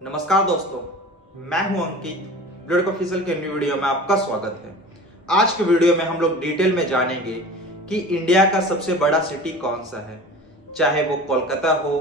नमस्कार दोस्तों, मैं हूं अंकित। ब्लड ऑफिशियल के न्यू वीडियो में आपका स्वागत है। आज के वीडियो में हम लोग डिटेल में जानेंगे कि इंडिया का सबसे बड़ा सिटी कौन सा है, चाहे वो कोलकाता हो,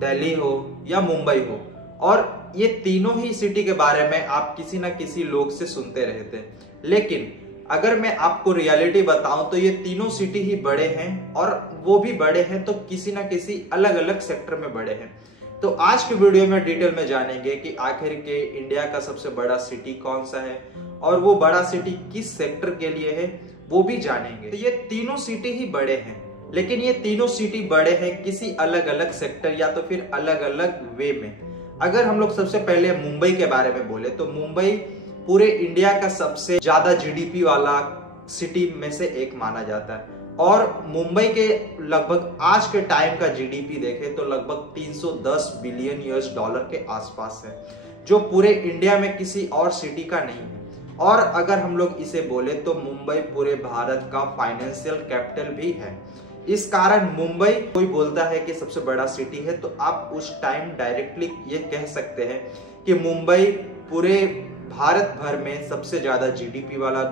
दिल्ली हो या मुंबई हो। और ये तीनों ही सिटी के बारे में आप किसी ना किसी लोग से सुनते रहते हैं, लेकिन अगर मैं आपको रियलिटी बताऊं तो ये तीनों सिटी ही बड़े हैं, और वो भी बड़े हैं तो किसी ना किसी अलग अलग सेक्टर में बड़े हैं। तो आज के वीडियो में डिटेल में जानेंगे कि आखिर के इंडिया का सबसे बड़ा सिटी कौन सा है और वो बड़ा सिटी किस सेक्टर के लिए है वो भी जानेंगे। तो ये तीनों सिटी ही बड़े हैं, लेकिन ये तीनों सिटी बड़े हैं किसी अलग अलग सेक्टर या तो फिर अलग अलग वे में। अगर हम लोग सबसे पहले मुंबई के बारे में बोले तो मुंबई पूरे इंडिया का सबसे ज्यादा जीडीपी वाला सिटी में से एक माना जाता है, और मुंबई के लगभग आज के टाइम का जीडीपी देखें तो लगभग 310 बिलियन यूएस डॉलर के आसपास है, जो पूरे इंडिया में किसी और सिटी का नहीं है। और अगर हम लोग इसे बोले तो मुंबई पूरे भारत का फाइनेंशियल कैपिटल भी है। इस कारण मुंबई कोई बोलता है कि सबसे बड़ा सिटी है तो आप उस टाइम डायरेक्टली ये कह सकते हैं कि मुंबई पूरे भारत भर में सबसे ज्यादा जीडीपी वाला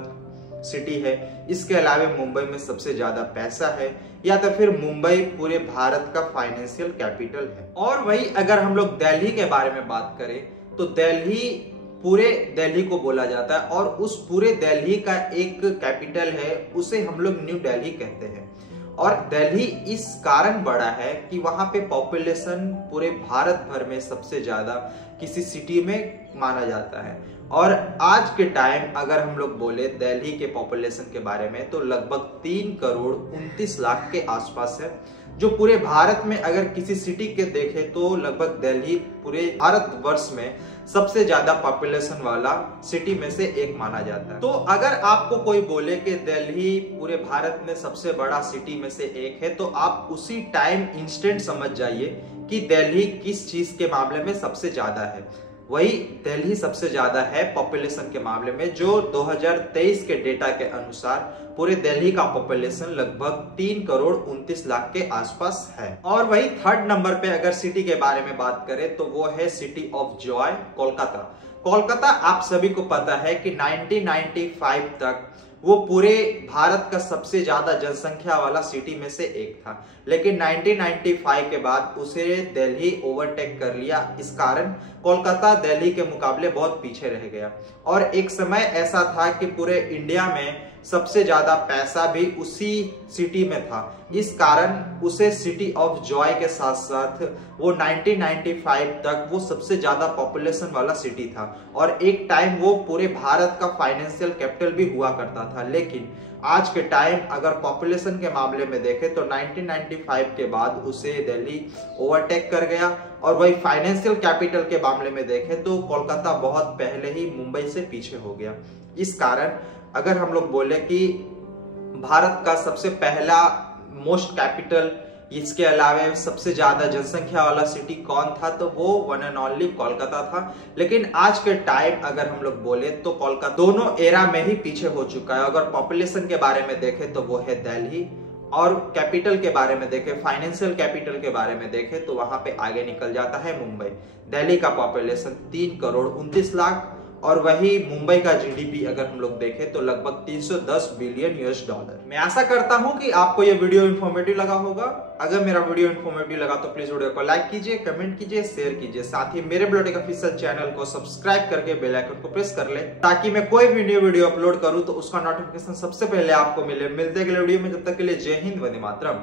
सिटी है। इसके अलावा मुंबई में सबसे ज्यादा पैसा है, या तो फिर मुंबई पूरे भारत का फाइनेंशियल कैपिटल है। और वही अगर हम लोग दिल्ली के बारे में बात करें तो दिल्ली पूरे दिल्ली को बोला जाता है, और उस पूरे दिल्ली का एक कैपिटल है, उसे हम लोग न्यू दिल्ली कहते हैं। और दिल्ली इस कारण बड़ा है कि वहां पे पॉपुलेशन पूरे भारत भर में सबसे ज्यादा किसी सिटी में माना जाता है। और आज के टाइम अगर हम लोग बोले दिल्ली के पॉपुलेशन के बारे में तो लगभग 3 करोड़ 29 लाख के आसपास है, जो पूरे भारत में अगर किसी सिटी के देखें तो लगभग दिल्ली पूरे भारतवर्ष में सबसे ज्यादा पॉपुलेशन वाला सिटी में से एक माना जाता है। तो अगर आपको कोई बोले कि दिल्ली पूरे भारत में सबसे बड़ा सिटी में से एक है तो आप उसी टाइम इंस्टेंट समझ जाइए कि दिल्ली किस चीज के मामले में सबसे ज्यादा है। वही दिल्ली सबसे ज्यादा है पॉपुलेशन के मामले में, जो 2023 के डेटा के अनुसार पूरे दिल्ली का पॉपुलेशन लगभग 3 करोड़ 29 लाख के आसपास है। और वही थर्ड नंबर पे अगर सिटी के बारे में बात करें तो वो है city of Joy, Kolkata. Kolkata आप सभी को पता है कि 1995 तक वो पूरे भारत का सबसे ज्यादा जनसंख्या वाला सिटी में से एक था, लेकिन 1995 के बाद उसे दिल्ली ओवरटेक कर लिया। इस कारण कोलकाता दिल्ली के मुकाबले बहुत पीछे रह गया। और एक समय ऐसा था कि पूरे इंडिया में सबसे ज्यादा पैसा भी उसी सिटी में था, इस कारण उसे सिटी ऑफ जॉय के साथ साथ वो 1995 तक वो सबसे ज्यादा पॉपुलेशन वाला सिटी था, और एक टाइम वो पूरे भारत का फाइनेंशियल कैपिटल भी हुआ करता था। लेकिन आज के टाइम अगर पॉपुलेशन के मामले में देखें तो 1995 के बाद उसे दिल्ली ओवरटेक कर गया। और वही फाइनेंशियल कैपिटल के मामले में देखें तो कोलकाता बहुत पहले ही मुंबई से पीछे हो गया। इस कारण अगर हम लोग बोले कि भारत का सबसे पहला मोस्ट कैपिटल, इसके अलावा सबसे ज्यादा जनसंख्या वाला सिटी कौन था, तो वो वन एंड ओनली कोलकाता था। लेकिन आज के टाइम अगर हम लोग बोले तो कोलकाता दोनों एरा में ही पीछे हो चुका है। अगर पॉपुलेशन के बारे में देखें तो वो है दिल्ली, और कैपिटल के बारे में देखें, फाइनेंशियल कैपिटल के बारे में देखें तो वहां पे आगे निकल जाता है मुंबई। दिल्ली का पॉपुलेशन 3 करोड़ 29 लाख, और वही मुंबई का जीडीपी अगर हम लोग देखें तो लगभग 310 बिलियन यूएस डॉलर। मैं आशा करता हूं कि आपको यह वीडियो इन्फॉर्मेटिव लगा होगा। अगर मेरा वीडियो इन्फॉर्मेटिव लगा तो प्लीज वीडियो को लाइक कीजिए, कमेंट कीजिए, शेयर कीजिए। साथ ही मेरे ब्लॉटिक ऑफिशियल चैनल को सब्सक्राइब करके बेल आइकन को प्रेस कर ले, ताकि मैं कोई भी न्यू वीडियो अपलोड करूं तो उसका नोटिफिकेशन सबसे पहले आपको मिले। मिलते अगले वीडियो में, जब तक के लिए जय हिंद, वंदे मातरम।